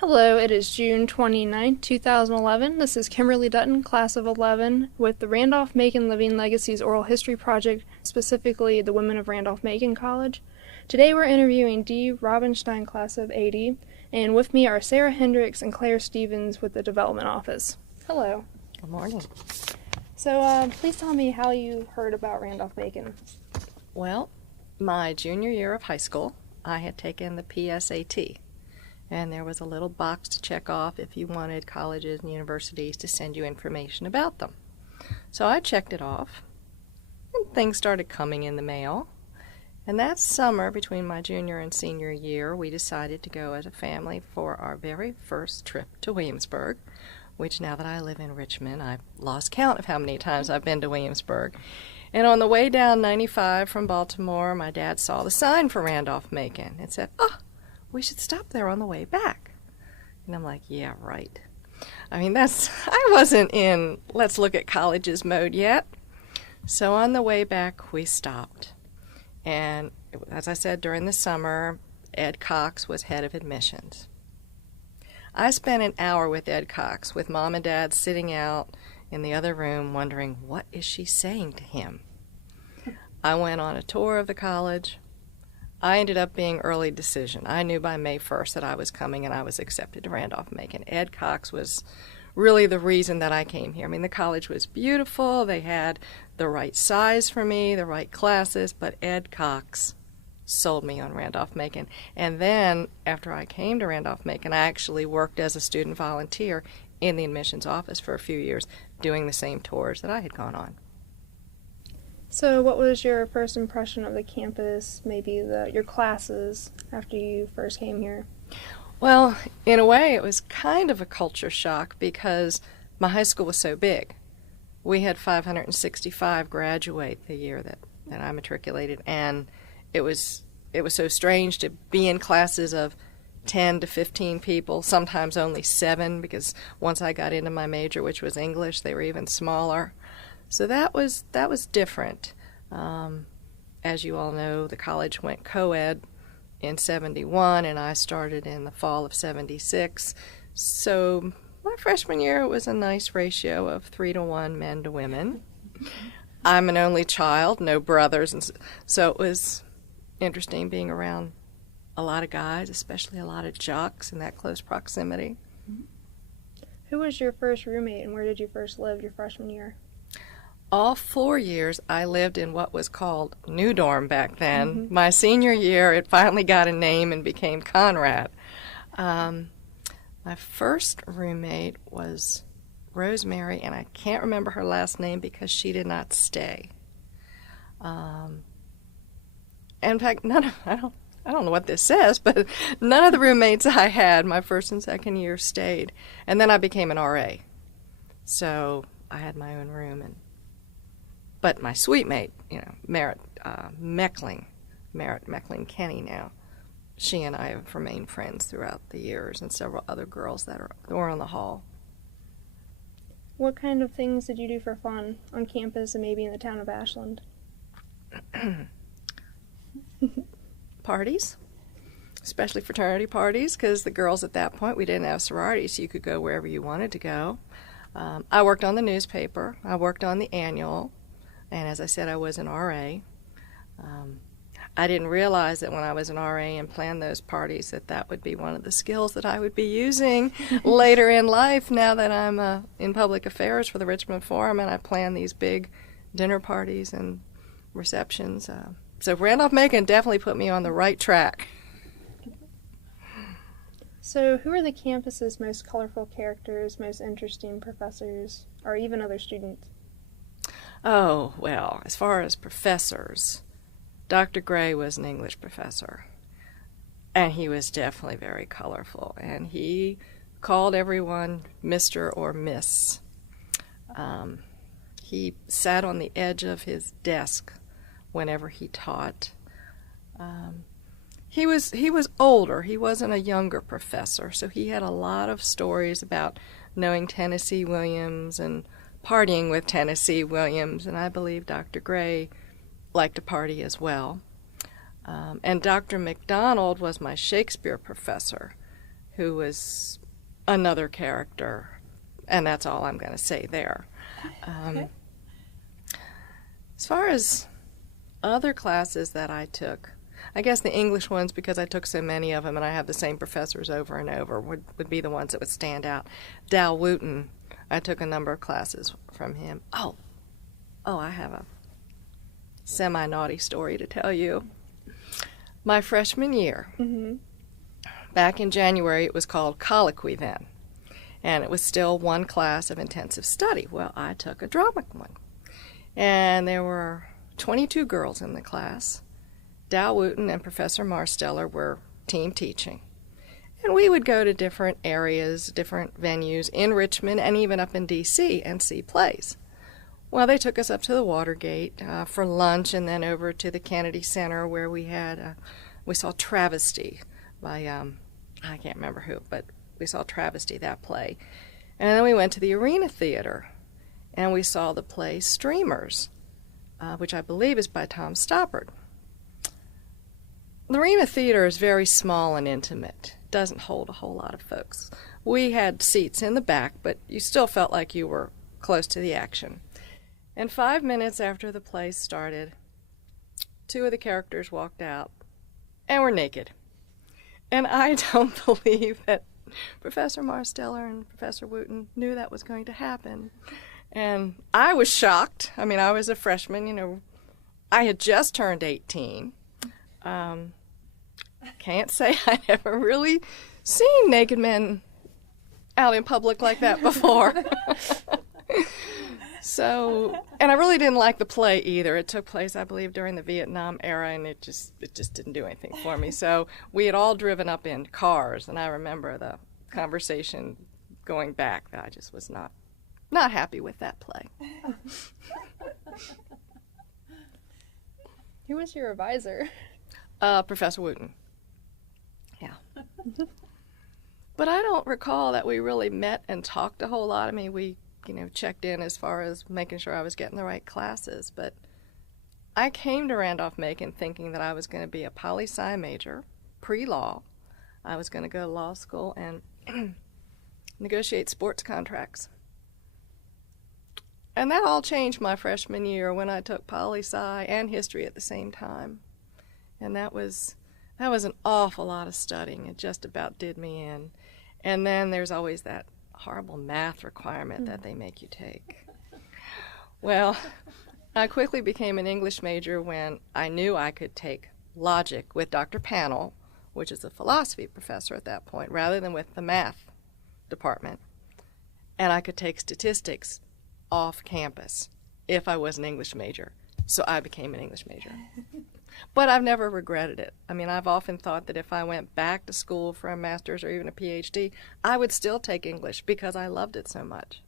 Hello, it is June 29th, 2011. This is Kimberly Dutton, class of 11, with the Randolph-Macon Living Legacies Oral History Project, specifically the Women of Randolph-Macon College. Today we're interviewing Dee Raubenstine, class of 80, and with me are Sarah Hendricks and Claire Stevens with the Development Office. Hello. Good morning. So please tell me how you heard about Randolph-Macon. Well, my junior year of high school, I had taken the PSAT. And there was a little box to check off if you wanted colleges and universities to send you information about them. So I checked it off, and things started coming in the mail. And that summer, between my junior and senior year, we decided to go as a family for our very first trip to Williamsburg, which now that I live in Richmond, I've lost count of how many times I've been to Williamsburg. And on the way down 95 from Baltimore, my dad saw the sign for Randolph-Macon and said, we should stop there on the way back. And I'm like, yeah, right. I mean, I wasn't in let's look at colleges mode yet. So on the way back, we stopped. And as I said, during the summer, Ed Cox was head of admissions. I spent an hour with Ed Cox, with Mom and Dad sitting out in the other room wondering, what is she saying to him? I went on a tour of the college. I ended up being early decision. I knew by May 1st that I was coming and I was accepted to Randolph-Macon. Ed Cox was really the reason that I came here. I mean, the college was beautiful. They had the right size for me, the right classes, but Ed Cox sold me on Randolph-Macon. And then after I came to Randolph-Macon, I actually worked as a student volunteer in the admissions office for a few years, doing the same tours that I had gone on. So what was your first impression of the campus, maybe your classes, after you first came here? Well, in a way, it was kind of a culture shock because my high school was so big. We had 565 graduate the year that I matriculated, and it was so strange to be in classes of 10 to 15 people, sometimes only 7, because once I got into my major, which was English, they were even smaller. So that was different. As you all know, the college went co-ed in 71, and I started in the fall of 76. So my freshman year, it was a nice ratio of 3-to-1 men to women. I'm an only child, no brothers, and so it was interesting being around a lot of guys, especially a lot of jocks in that close proximity. Who was your first roommate, and where did you first live your freshman year? All 4 years, I lived in what was called New Dorm back then. Mm-hmm. My senior year, it finally got a name and became Conrad. My first roommate was Rosemary, and I can't remember her last name because she did not stay. In fact, I don't know what this says, but none of the roommates I had my first and second year stayed. And then I became an RA. So I had my own room. But my suite mate, Merritt Meckling Kenny now, she and I have remained friends throughout the years, and several other girls that were on the hall. What kind of things did you do for fun on campus and maybe in the town of Ashland? Parties, especially fraternity parties, because the girls at that point, we didn't have sororities, so you could go wherever you wanted to go. I worked on the newspaper. I worked on the annual. And as I said, I was an RA. I didn't realize that when I was an RA and planned those parties that would be one of the skills that I would be using later in life, now that I'm in public affairs for the Richmond Forum and I plan these big dinner parties and receptions. So Randolph-Macon definitely put me on the right track. So who are the campus's most colorful characters, most interesting professors, or even other students? Oh, well, as far as professors, Dr. Gray was an English professor, and he was definitely very colorful, and he called everyone Mr. or Miss. He sat on the edge of his desk whenever he taught. He was older. He wasn't a younger professor, so he had a lot of stories about knowing Tennessee Williams and partying with Tennessee Williams, and I believe Dr. Gray liked to party as well. And Dr. McDonald was my Shakespeare professor, who was another character, and that's all I'm going to say there. Okay. As far as other classes that I took, I guess the English ones, because I took so many of them and I have the same professors over and over, would be the ones that would stand out. Dal Wooten, I took a number of classes from him. Oh, I have a semi-naughty story to tell you. My freshman year, back in January, it was called Colloquy then, and it was still one class of intensive study. Well, I took a drama one, and there were 22 girls in the class. Dal Wooten and Professor Marsteller were team teaching. And we would go to different areas, different venues in Richmond and even up in D.C. and see plays. Well, they took us up to the Watergate for lunch and then over to the Kennedy Center where we saw Travesty by, I can't remember who, but we saw Travesty, that play. And then we went to the Arena Theater and we saw the play Streamers, which I believe is by Tom Stoppard. The Arena Theater is very small and intimate. It doesn't hold a whole lot of folks. We had seats in the back, but you still felt like you were close to the action. And 5 minutes after the play started, 2 of the characters walked out and were naked. And I don't believe that Professor Marsteller and Professor Wooten knew that was going to happen. And I was shocked. I mean, I was a freshman, I had just turned 18. Can't say I'd ever really seen naked men out in public like that before. So, and I really didn't like the play either. It took place, I believe, during the Vietnam era, and it just didn't do anything for me. So we had all driven up in cars, and I remember the conversation going back that I just was not happy with that play. Who was your advisor? Professor Wooten. Yeah. But I don't recall that we really met and talked a whole lot. I mean, we, checked in as far as making sure I was getting the right classes. But I came to Randolph-Macon thinking that I was going to be a poli-sci major, pre-law. I was going to go to law school and negotiate sports contracts. And that all changed my freshman year when I took poli-sci and history at the same time. And that was an awful lot of studying. It just about did me in. And then there's always that horrible math requirement that they make you take. Well, I quickly became an English major when I knew I could take logic with Dr. Pannell, which is a philosophy professor at that point, rather than with the math department. And I could take statistics off campus if I was an English major. So I became an English major. But I've never regretted it. I mean, I've often thought that if I went back to school for a master's or even a PhD, I would still take English because I loved it so much.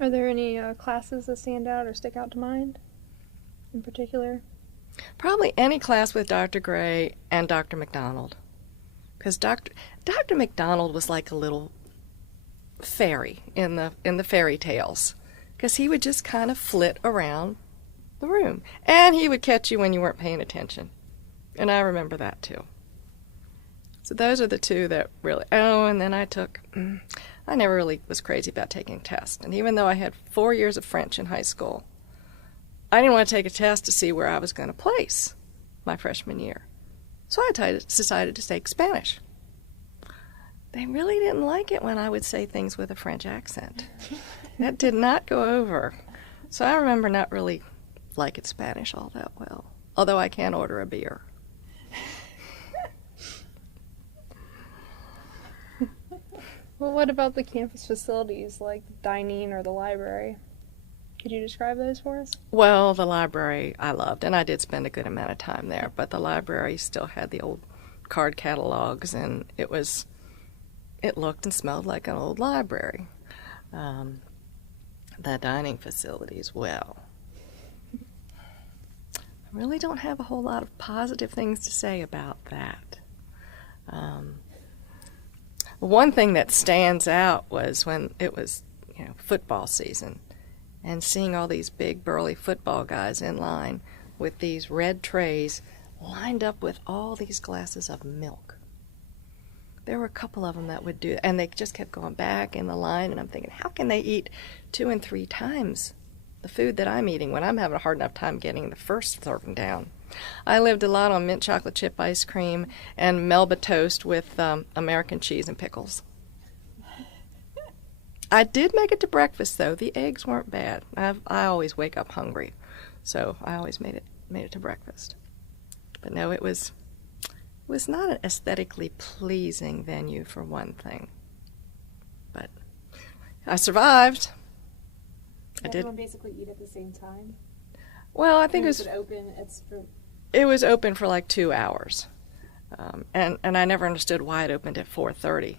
Are there any classes that stand out or stick out to mind in particular? Probably any class with Dr. Gray and Dr. McDonald. Because Dr. McDonald was like a little fairy in the fairy tales. Because he would just kind of flit around the room. And he would catch you when you weren't paying attention. And I remember that too. So those are the two that really, and then I never really was crazy about taking tests. And even though I had 4 years of French in high school, I didn't want to take a test to see where I was going to place my freshman year. So I decided to take Spanish. They really didn't like it when I would say things with a French accent. That did not go over. So I remember not really liking Spanish all that well, although I can order a beer. Well, what about the campus facilities, like the dining or the library? Could you describe those for us? Well, the library I loved, and I did spend a good amount of time there, but the library still had the old card catalogs, and it looked and smelled like an old library. The dining facilities, well, I really don't have a whole lot of positive things to say about that. One thing that stands out was when it was, football season, and seeing all these big burly football guys in line with these red trays lined up with all these glasses of milk. There were a couple of them that would do, and they just kept going back in the line, and I'm thinking, how can they eat 2 and 3 times the food that I'm eating when I'm having a hard enough time getting the first serving down? I lived a lot on mint chocolate chip ice cream and Melba toast with American cheese and pickles. I did make it to breakfast, though. The eggs weren't bad. I always wake up hungry, so I always made it to breakfast. But no, it was not an aesthetically pleasing venue for one thing. But I survived. Did everyone basically eat at the same time? Well, I think it was open for like 2 hours. And I never understood why it opened at 4:30,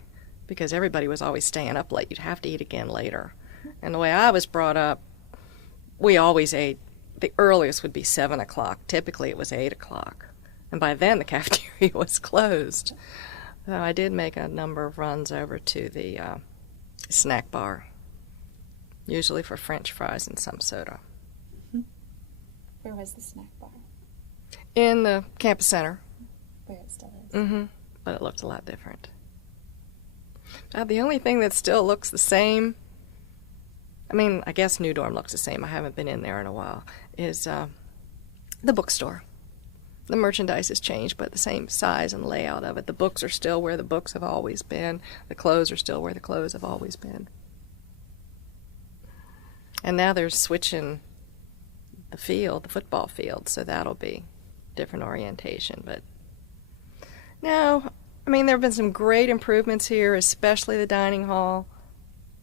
because everybody was always staying up late. You'd have to eat again later. And the way I was brought up, we always ate. The earliest would be 7 o'clock. Typically it was 8 o'clock. And by then the cafeteria was closed. So I did make a number of runs over to the snack bar, usually for French fries and some soda. Where was the snack bar? In the campus center. Where it still is. Mm-hmm. But it looked a lot different. The only thing that still looks the same, I mean, I guess New Dorm looks the same. I haven't been in there in a while, is the bookstore. The merchandise has changed, but the same size and layout of it. The books are still where the books have always been. The clothes are still where the clothes have always been. And now they're switching the football field, so that'll be different orientation. But no, I mean, there have been some great improvements here, especially the dining hall.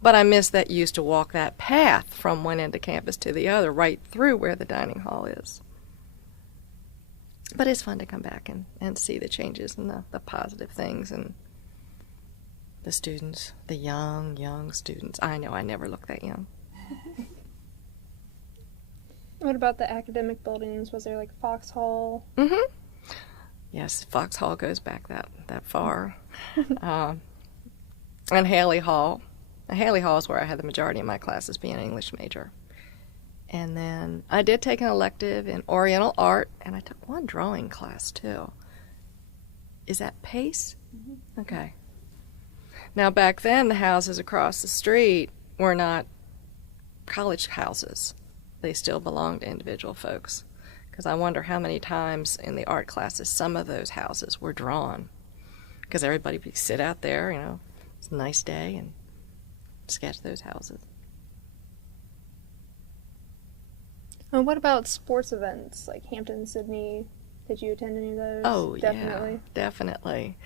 But I miss that you used to walk that path from one end of campus to the other, right through where the dining hall is. But it's fun to come back and see the changes and the positive things, and the students, the young students. I know I never looked that young. What about the academic buildings? Was there like Fox Hall? Mm-hmm. Yes, Fox Hall goes back that far. And Haley Hall. Haley Hall is where I had the majority of my classes being an English major. And then I did take an elective in Oriental Art, and I took one drawing class, too. Is that Pace? Mm-hmm. Okay. Now, back then, the houses across the street were not college houses. They still belonged to individual folks. Because I wonder how many times in the art classes some of those houses were drawn. Because everybody would sit out there, it's a nice day, and sketch those houses. What about sports events like Hampton, Sydney? Did you attend any of those? Oh, definitely. Yeah, definitely.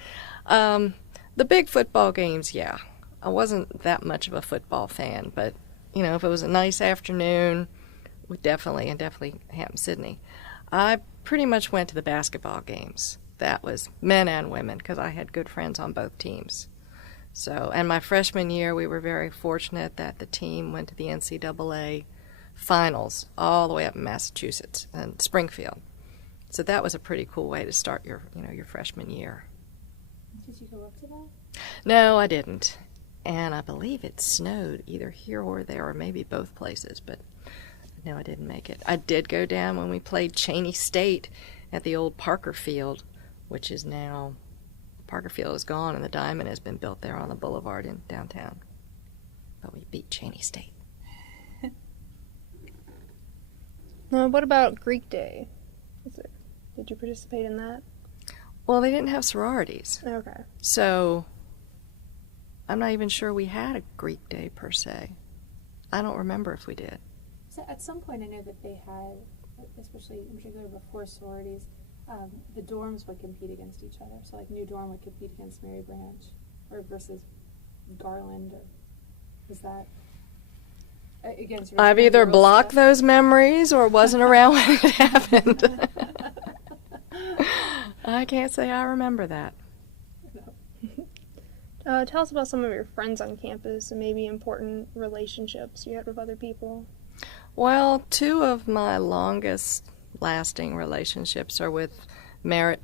The big football games, yeah. I wasn't that much of a football fan, but, if it was a nice afternoon, definitely Hampton, Sydney. I pretty much went to the basketball games. That was men and women, because I had good friends on both teams. So, and my freshman year, we were very fortunate that the team went to the NCAA finals all the way up in Massachusetts and Springfield. So that was a pretty cool way to start your freshman year. Did you go up to that? No, I didn't. And I believe it snowed either here or there, or maybe both places, but no, I didn't make it. I did go down when we played Cheney State at the old Parker Field, which is now, Parker Field is gone and the Diamond has been built there on the boulevard in downtown. But we beat Cheney State. What about Greek Day? Did you participate in that? Well, they didn't have sororities. Okay. So I'm not even sure we had a Greek Day per se. I don't remember if we did. So at some point I know that they had, especially in particular before sororities, the dorms would compete against each other. So like New Dorm would compete against Mary Branch or versus Garland. Or was that against your I've either blocked those memories or wasn't around when it happened. I can't say I remember that. Tell us about some of your friends on campus and maybe important relationships you had with other people. Well, 2 of my longest lasting relationships are with Merritt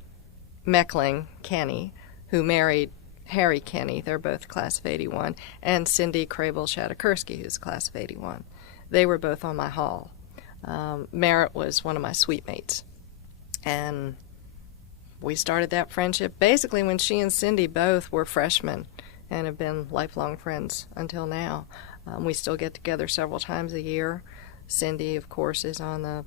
Meckling Kenny, who married Harry Kenny. They're both class of 81, and Cindy Crable-Shatakursky, who's class of 81. They were both on my hall. Merritt was one of my suite mates, and we started that friendship basically when she and Cindy both were freshmen and have been lifelong friends until now. We still get together several times a year. Cindy, of course, is on the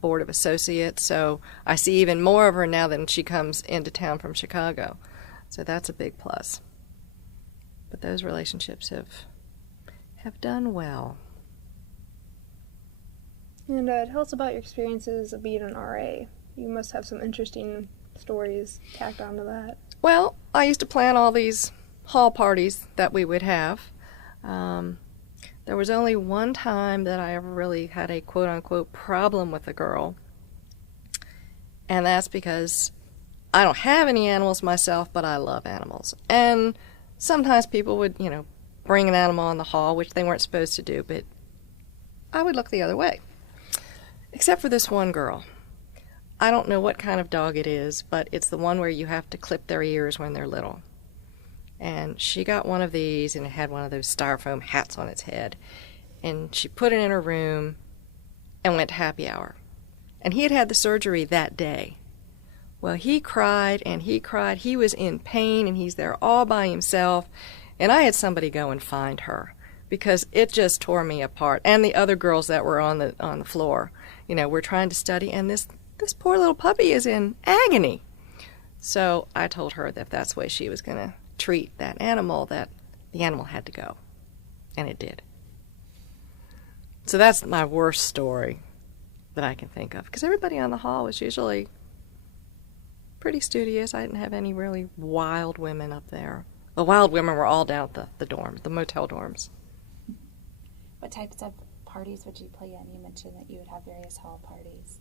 Board of Associates, so I see even more of her now than she comes into town from Chicago. So that's a big plus. But those relationships have done well. And tell us about your experiences of being an RA. You must have some interesting stories tacked onto that. Well, I used to plan all these hall parties that we would have. There was only one time that I ever really had a quote-unquote problem with a girl, and that's because I don't have any animals myself, but I love animals. And sometimes people would, bring an animal in the hall, which they weren't supposed to do, but I would look the other way. Except for this one girl. I don't know what kind of dog it is, but it's the one where you have to clip their ears when they're little. And she got one of these, and it had one of those styrofoam hats on its head. And she put it in her room and went to happy hour. And he had had the surgery that day. Well, he cried and he cried. He was in pain, and he's there all by himself. And I had somebody go and find her because it just tore me apart. And the other girls that were on the floor, we're trying to study, and this poor little puppy is in agony. So I told her that if that's the way she was going to treat that animal, that the animal had to go. And it did. So that's my worst story that I can think of, because everybody on the hall was usually pretty studious. I didn't have any really wild women up there. The wild women were all down at the dorms, the motel dorms. What types of parties would you play in? You mentioned that you would have various hall parties.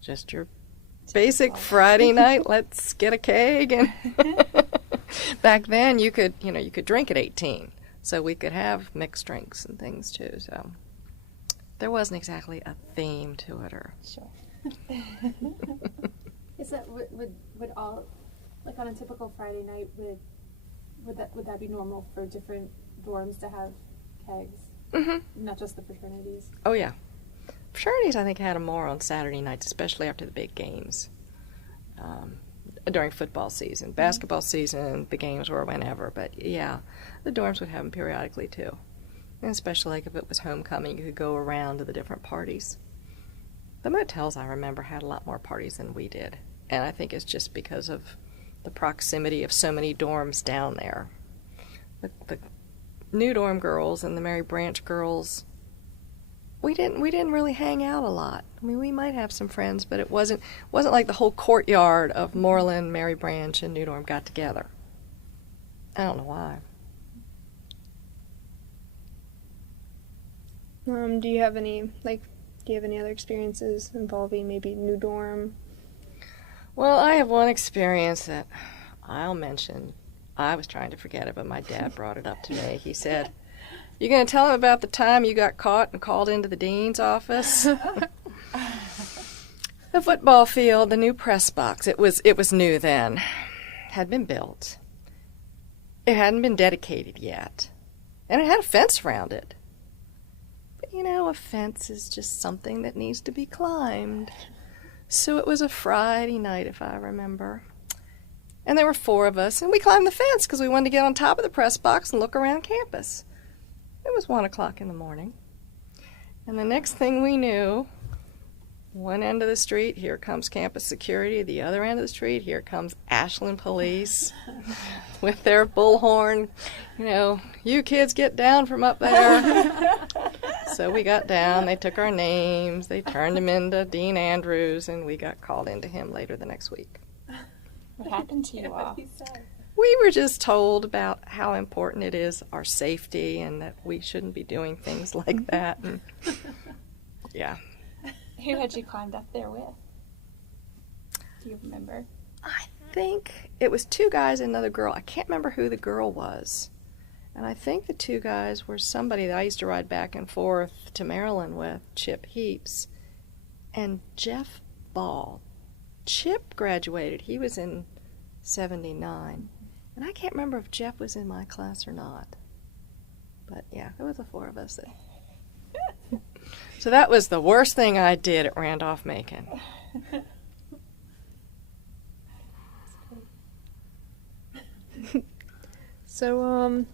Just your basic Friday night, let's get a keg. And back then you could drink at 18. So we could have mixed drinks and things too. So there wasn't exactly a theme to it, or Sure. Is that would all, like on a typical Friday night, would that be normal for different dorms to have kegs? Mm-hmm. Not just the fraternities. Oh yeah, fraternities I think had them more on Saturday nights, especially after the big games. During football season, basketball season, the games were whenever. But yeah, the dorms would have them periodically too. And especially like if it was homecoming, you could go around to the different parties. The motels, I remember, had a lot more parties than we did. And I think it's just because of the proximity of so many dorms down there. The New Dorm girls and the Mary Branch girls, we didn't really hang out a lot. I mean, we might have some friends, but it wasn't like the whole courtyard of Moreland, Mary Branch, and New Dorm got together. I don't know why. Do you have any other experiences involving maybe New Dorm? Well, I have one experience that I'll mention. I was trying to forget it, but my dad brought it up to me. He said, "You going to tell him about the time you got caught and called into the dean's office?" The football field, the new press box, it was new then, had been built. It hadn't been dedicated yet, and it had a fence around it. But a fence is just something that needs to be climbed. So it was a Friday night, if I remember. And there were 4 of us, and we climbed the fence because we wanted to get on top of the press box and look around campus. It was 1 o'clock in the morning. And the next thing we knew, one end of the street, here comes campus security. The other end of the street, here comes Ashland police with their bullhorn. You kids get down from up there. So we got down, they took our names, they turned them into Dean Andrews, and we got called into him later the next week. What happened to you all? We were just told about how important it is, our safety, and that we shouldn't be doing things like that. And yeah. Who had you climbed up there with? Do you remember? I think it was 2 guys and another girl. I can't remember who the girl was. And I think the 2 guys were somebody that I used to ride back and forth to Maryland with, Chip Heaps, and Jeff Ball. Chip graduated. He was in 79. And I can't remember if Jeff was in my class or not. But yeah, it was the 4 of us. So that was the worst thing I did at Randolph-Macon. So,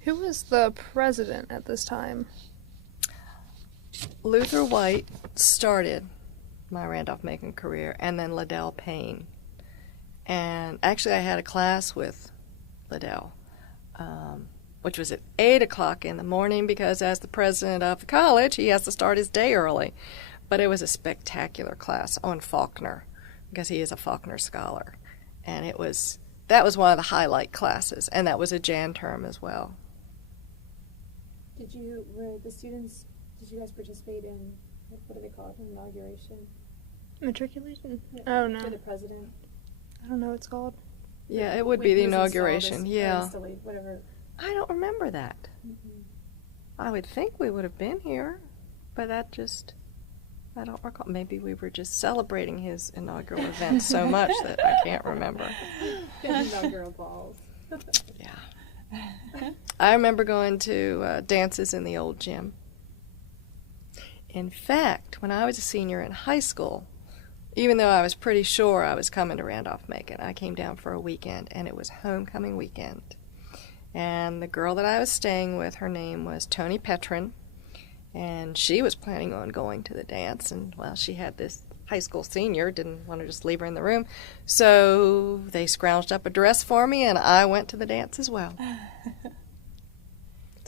who was the president at this time? Luther White started my Randolph-Macon career, and then Liddell Payne. And actually, I had a class with Liddell, which was at 8 o'clock in the morning, because as the president of the college, he has to start his day early. But it was a spectacular class on Faulkner, because he is a Faulkner scholar. And that was one of the highlight classes, and that was a Jan term as well. Did you guys participate in, what do they call it, inauguration? Matriculation? Yeah. Oh, no. For the president? I don't know what it's called. Yeah, it would be the Who was inauguration, installed as- yeah. installed, whatever. I don't remember that. Mm-hmm. I would think we would have been here, but I don't recall. Maybe we were just celebrating his inaugural event so much that I can't remember. Inaugural balls. Yeah. I remember going to dances in the old gym. In fact, when I was a senior in high school, even though I was pretty sure I was coming to Randolph-Macon, I came down for a weekend, and it was homecoming weekend. And the girl that I was staying with, her name was Toni Petrin, and she was planning on going to the dance. And, well, she had this high school senior, didn't want to just leave her in the room. So they scrounged up a dress for me, and I went to the dance as well.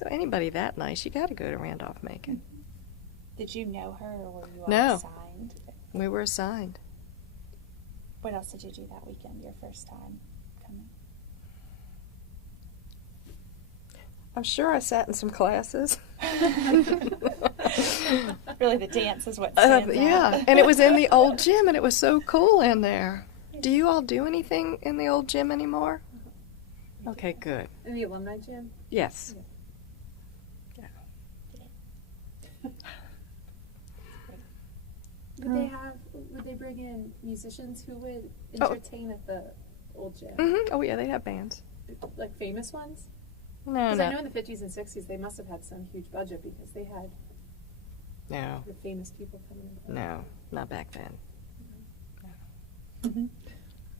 So anybody that nice, you got to go to Randolph-Macon. Did you know her, or were you all No. assigned? We were assigned. What else did you do that weekend, your first time coming? I'm sure I sat in some classes. Really, the dance is what stands out. Yeah, and it was in the old gym, and it was so cool in there. Do you all do anything in the old gym anymore? Okay, good. In the alumni gym? Yes. Would they bring in musicians who would entertain at the old gym? Mm-hmm. Oh, yeah, they have bands. Like famous ones? No, Because I know no. in the 50s and 60s they must have had some huge budget because they had No, the famous people coming in. no, not back then.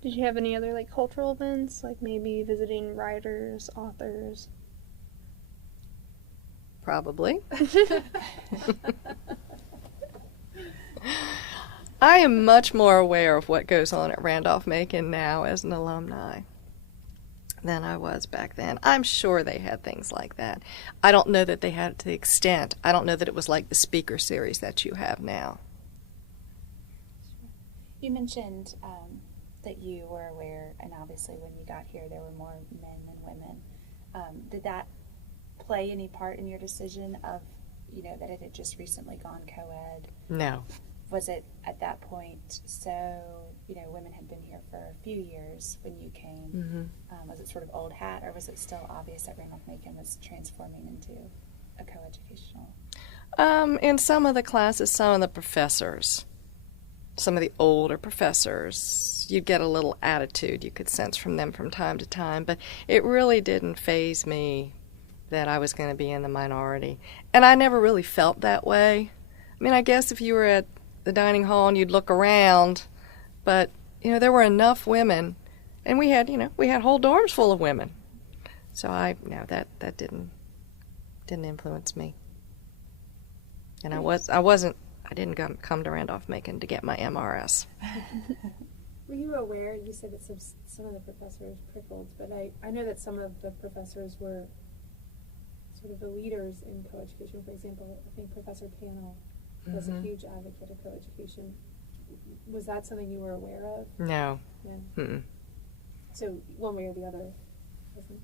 Did you have any other, like, cultural events? Like, maybe visiting writers, authors? Probably. I am much more aware of what goes on at Randolph-Macon now as an alumni than I was back then. I'm sure they had things like that. I don't know that they had it to the extent. I don't know that it was like the speaker series that you have now. You mentioned that you were aware, and obviously when you got here there were more men than women. Did that play any part in your decision of, that it had just recently gone co-ed? No. Was it at that point, women had been here for a few years when you came? Mm-hmm. Was it sort of old hat, or was it still obvious that Randolph-Macon was transforming into a co-educational? In some of the classes, some of the professors, some of the older professors, you'd get a little attitude you could sense from them from time to time, but it really didn't faze me that I was going to be in the minority. And I never really felt that way. I mean, I guess if you were at the dining hall and you'd look around, but, there were enough women, and we had whole dorms full of women. So that didn't influence me. And I didn't come to Randolph-Macon to get my MRS. Were you aware, you said that some of the professors prickled, but I know that some of the professors were sort of the leaders in coeducation. For example, I think Professor Panel was a huge advocate of coeducation. Was that something you were aware of? No. Yeah. Mm-mm. So one way or the other, wasn't?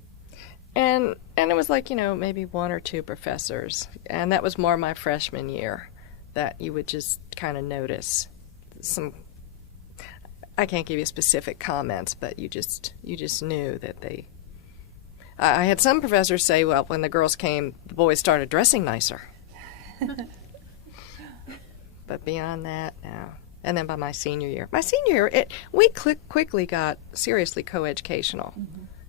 And it was like, maybe one or two professors, and that was more my freshman year, that you would just kind of notice some. I can't give you specific comments, but you just knew that they. I had some professors say, well, when the girls came, the boys started dressing nicer. But beyond that, no. And then by my senior year, we quickly got seriously coeducational.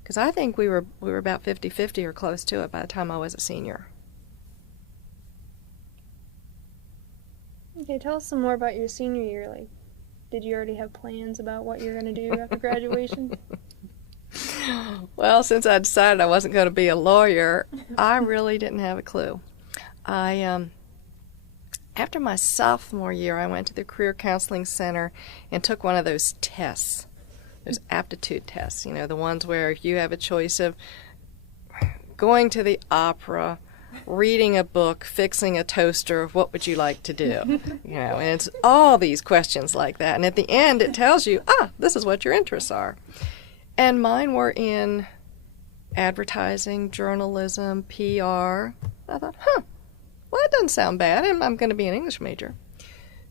Because I think we were about 50-50 or close to it by the time I was a senior. Okay, tell us some more about your senior year. Like, did you already have plans about what you're going to do after graduation? Well, since I decided I wasn't going to be a lawyer, I really didn't have a clue. After my sophomore year, I went to the Career Counseling Center and took one of those tests, those aptitude tests, the ones where you have a choice of going to the opera, reading a book, fixing a toaster, what would you like to do? And it's all these questions like that. And at the end, it tells you, this is what your interests are. And mine were in advertising, journalism, PR. I thought, well, that doesn't sound bad. I'm going to be an English major.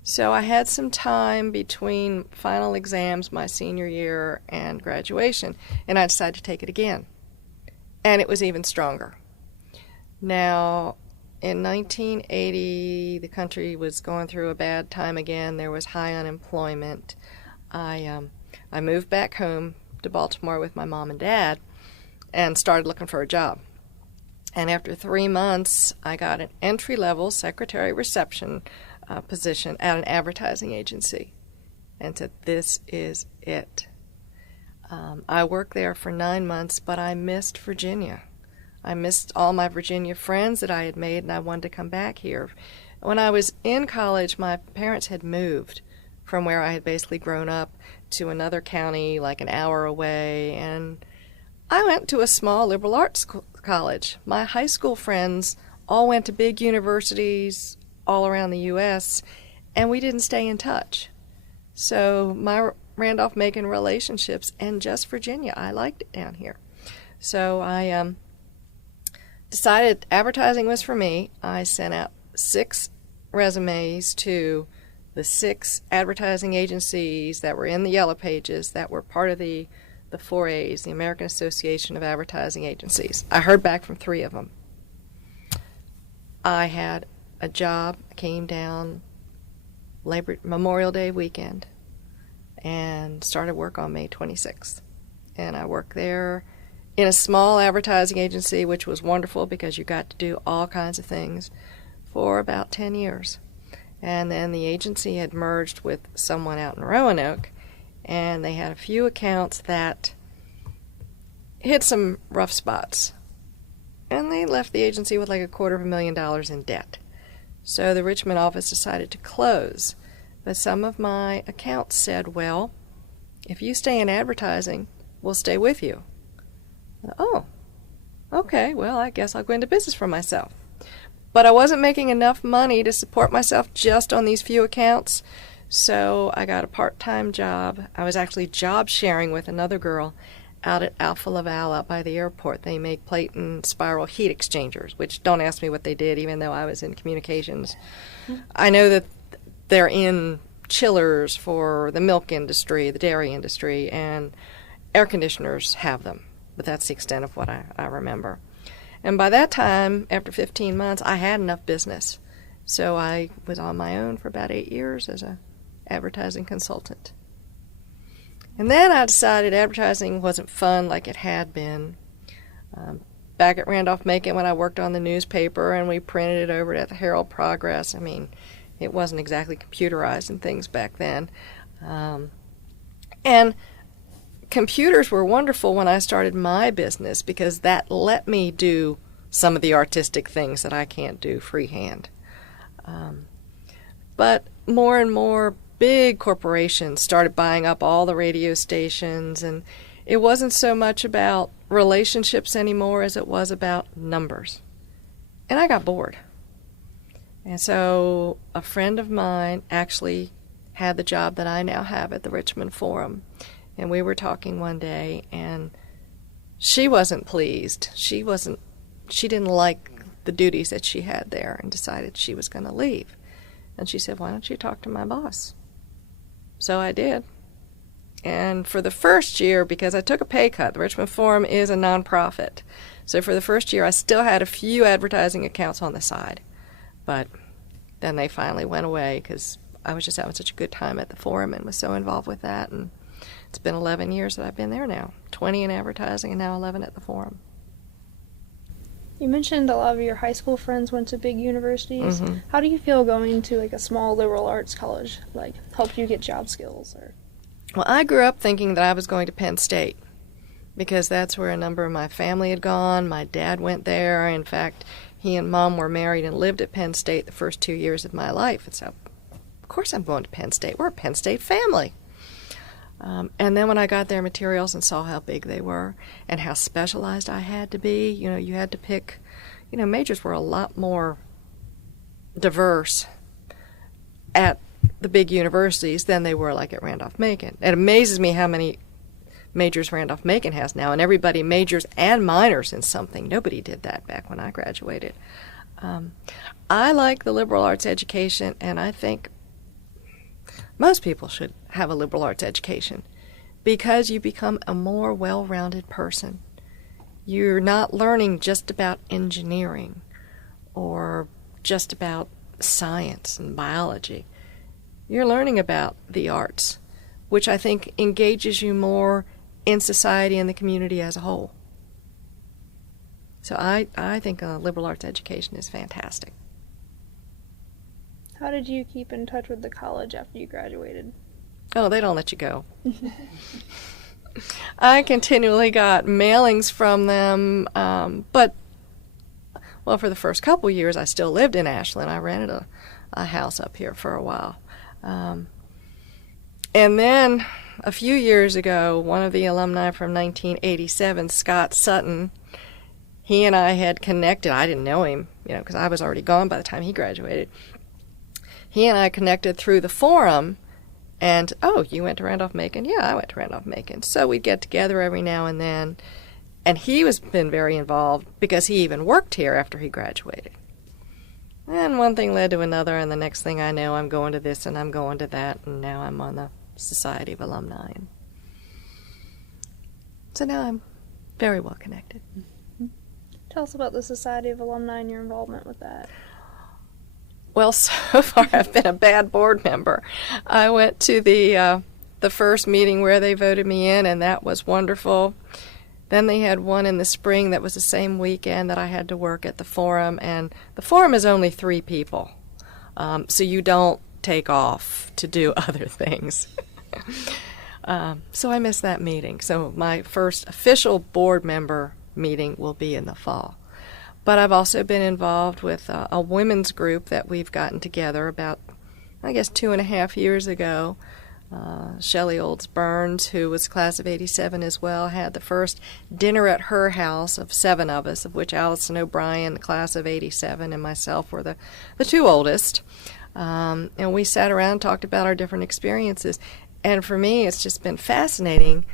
So I had some time between final exams my senior year and graduation, and I decided to take it again. And it was even stronger. Now, in 1980, the country was going through a bad time again. There was high unemployment. I moved back home to Baltimore with my mom and dad and started looking for a job. And after 3 months, I got an entry-level secretary reception position at an advertising agency. And said, this is it. I worked there for 9 months, but I missed Virginia. I missed all my Virginia friends that I had made, and I wanted to come back here. When I was in college, my parents had moved from where I had basically grown up to another county like an hour away, and I went to a small liberal arts college. My high school friends all went to big universities all around the U.S., and we didn't stay in touch. So my Randolph-Macon relationships and just Virginia, I liked it down here. So I decided advertising was for me. I sent out 6 resumes to the 6 advertising agencies that were in the Yellow Pages that were part of the 4As, the American Association of Advertising Agencies. I heard back from 3 of them. I had a job, came down Memorial Day weekend and started work on May 26th. And I worked there in a small advertising agency, which was wonderful because you got to do all kinds of things, for about 10 years. And then the agency had merged with someone out in Roanoke, and they had a few accounts that hit some rough spots. And they left the agency with like $250,000 in debt. So the Richmond office decided to close. But some of my accounts said, well, if you stay in advertising, we'll stay with you. Oh, okay, well, I guess I'll go into business for myself. But I wasn't making enough money to support myself just on these few accounts, so I got a part-time job. I was actually job sharing with another girl out at Alpha Laval out by the airport. They make plate and spiral heat exchangers, which don't ask me what they did, even though I was in communications. I know that they're in chillers for the milk industry, the dairy industry, and air conditioners have them. But that's the extent of what I remember. And by that time, after 15 months, I had enough business. So I was on my own for about 8 years as an advertising consultant. And then I decided advertising wasn't fun like it had been. Back at Randolph-Macon when I worked on the newspaper and we printed it over at the Herald Progress, I mean, it wasn't exactly computerized and things back then. And computers were wonderful when I started my business because that let me do some of the artistic things that I can't do freehand. But more and more big corporations started buying up all the radio stations, and it wasn't so much about relationships anymore as it was about numbers. And I got bored. And so a friend of mine actually had the job that I now have at the Richmond Forum. And we were talking one day, and she wasn't pleased. She didn't like the duties that she had there and decided she was going to leave. And she said, why don't you talk to my boss? So I did. And for the first year, because I took a pay cut, the Richmond Forum is a nonprofit. So for the first year, I still had a few advertising accounts on the side. But then they finally went away because I was just having such a good time at the Forum and was so involved with that. And it's been 11 years that I've been there now, 20 in advertising and now 11 at the Forum. You mentioned a lot of your high school friends went to big universities. Mm-hmm. How do you feel going to like a small liberal arts college, like helped you get job skills? Or? Well, I grew up thinking that I was going to Penn State because that's where a number of my family had gone. My dad went there. In fact, he and Mom were married and lived at Penn State the first 2 years of my life. And so, of course I'm going to Penn State. We're a Penn State family. And then when I got their materials and saw how big they were and how specialized I had to be, you had to pick, majors were a lot more diverse at the big universities than they were like at Randolph-Macon. It amazes me how many majors Randolph-Macon has now, and everybody majors and minors in something. Nobody did that back when I graduated. I like the liberal arts education, and I think most people should have a liberal arts education because you become a more well-rounded person. You're not learning just about engineering or just about science and biology. You're learning about the arts, which I think engages you more in society and the community as a whole. So I think a liberal arts education is fantastic. How did you keep in touch with the college after you graduated? Oh, they don't let you go. I continually got mailings from them, but for the first couple years I still lived in Ashland. I rented a house up here for a while. And then a few years ago, one of the alumni from 1987, Scott Sutton, he and I had connected. I didn't know him, because I was already gone by the time he graduated. He and I connected through the forum, and, oh, you went to Randolph-Macon? Yeah, I went to Randolph-Macon. So we'd get together every now and then, and he was been very involved because he even worked here after he graduated. And one thing led to another, and the next thing I know, I'm going to this and I'm going to that, and now I'm on the Society of Alumni. So now I'm very well connected. Tell us about the Society of Alumni and your involvement with that. Well, so far I've been a bad board member. I went to the first meeting where they voted me in, and that was wonderful. Then they had one in the spring that was the same weekend that I had to work at the forum, and the forum is only 3 people, so you don't take off to do other things. So I missed that meeting. So my first official board member meeting will be in the fall. But I've also been involved with a women's group that we've gotten together about, 2.5 years ago. Shelley Olds Burns, who was class of 87 as well, had the first dinner at her house of 7 of us, of which Allison O'Brien, the class of 87, and myself were the 2 oldest. And we sat around and talked about our different experiences. And for me, it's just been fascinating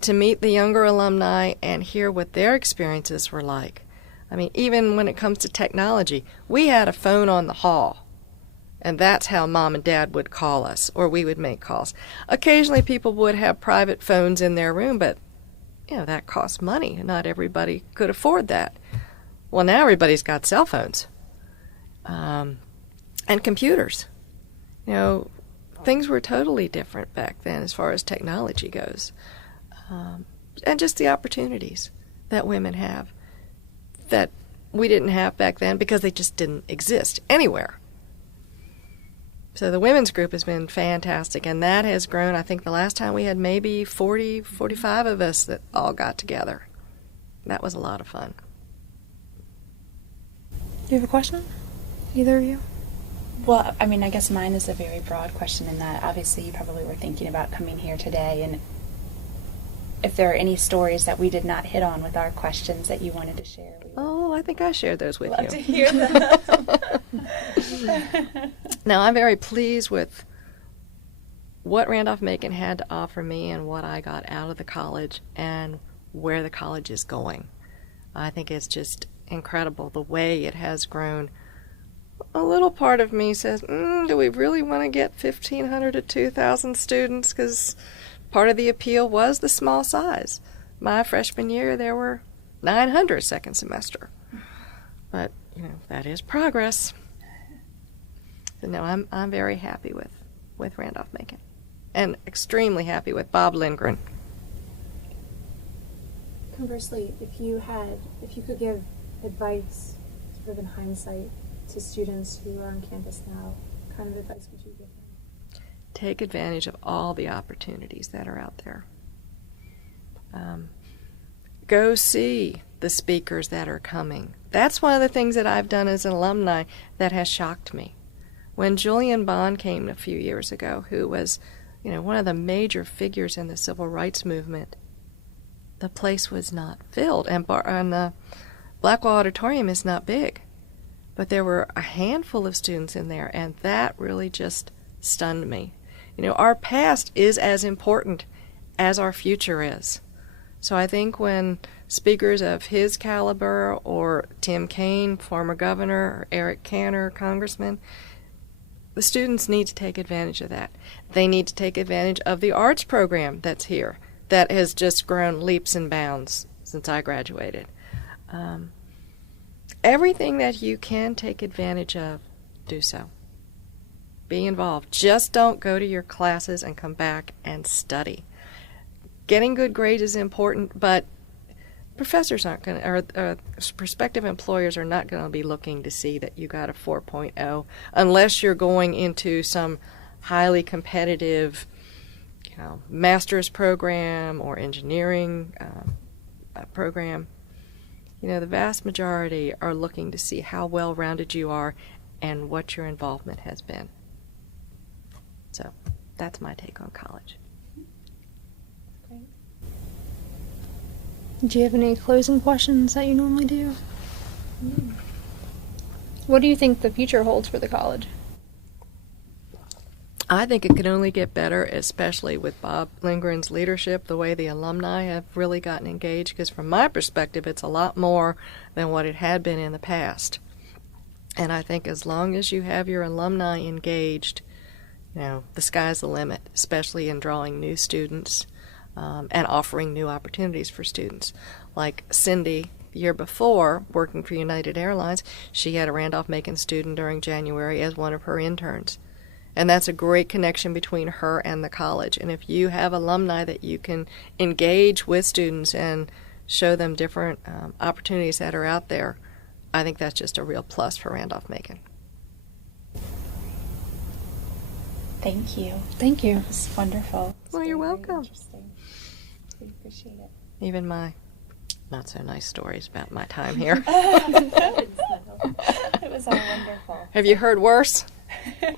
to meet the younger alumni and hear what their experiences were like. I mean, even when it comes to technology, we had a phone on the hall, and that's how Mom and Dad would call us, or we would make calls. Occasionally people would have private phones in their room, but, that costs money. Not everybody could afford that. Well, now everybody's got cell phones and computers. Things were totally different back then as far as technology goes. And just the opportunities that women have that we didn't have back then because they just didn't exist anywhere. So the women's group has been fantastic, and that has grown. I think the last time we had maybe 40, 45 of us that all got together. That was a lot of fun. Do you have a question? Either of you? Well, I guess mine is a very broad question in that obviously you probably were thinking about coming here today, and if there are any stories that we did not hit on with our questions that you wanted to share. Oh, I think I shared those with you. Love to hear them. Now, I'm very pleased with what Randolph-Macon had to offer me and what I got out of the college and where the college is going. I think it's just incredible the way it has grown. A little part of me says, do we really want to get 1,500 to 2,000 students? Because part of the appeal was the small size. My freshman year, there were 900 second semester. But, that is progress. So, no, I'm very happy with Randolph-Macon. And extremely happy with Bob Lindgren. Conversely, if you could give advice, sort of in hindsight, to students who are on campus now, what kind of advice would you give them? Take advantage of all the opportunities that are out there. Go see the speakers that are coming. That's one of the things that I've done as an alumni that has shocked me. When Julian Bond came a few years ago, who was, one of the major figures in the civil rights movement, the place was not filled, and the Blackwell Auditorium is not big, but there were a handful of students in there, and that really just stunned me. Our past is as important as our future is. So I think when speakers of his caliber, or Tim Kaine, former governor, or Eric Cantor, congressman, the students need to take advantage of that. They need to take advantage of the arts program that's here, that has just grown leaps and bounds since I graduated. Everything that you can take advantage of, do so. Be involved. Just don't go to your classes and come back and study. Getting good grades is important, but professors aren't going to, or prospective employers are not going to be looking to see that you got a 4.0 unless you're going into some highly competitive, master's program or engineering program. The vast majority are looking to see how well-rounded you are and what your involvement has been. So that's my take on college. Great. Do you have any closing questions that you normally do? What do you think the future holds for the college? I think it can only get better, especially with Bob Lindgren's leadership, the way the alumni have really gotten engaged, because from my perspective, it's a lot more than what it had been in the past. And I think as long as you have your alumni engaged, the sky's the limit, especially in drawing new students and offering new opportunities for students. Like Cindy, the year before, working for United Airlines, she had a Randolph-Macon student during January as one of her interns. And that's a great connection between her and the college. And if you have alumni that you can engage with students and show them different opportunities that are out there, I think that's just a real plus for Randolph-Macon. Thank you. Thank you. It was wonderful. Well, you're Very welcome. Interesting. We appreciate it. Even my not so nice stories about my time here. It was all wonderful. Have you heard worse?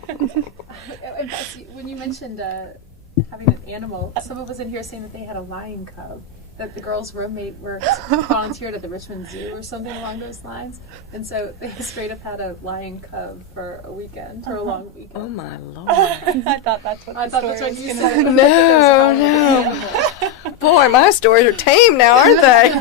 In fact, when you mentioned having an animal, some of us in here saying that they had a lion cub, that the girls' roommate volunteered at the Richmond Zoo or something along those lines, and so they straight up had a lion cub for a weekend, for a long weekend. Oh my Lord! I thought that's what I the thought story that's what was you going said. to be. No. Boy, my stories are tame now, aren't they?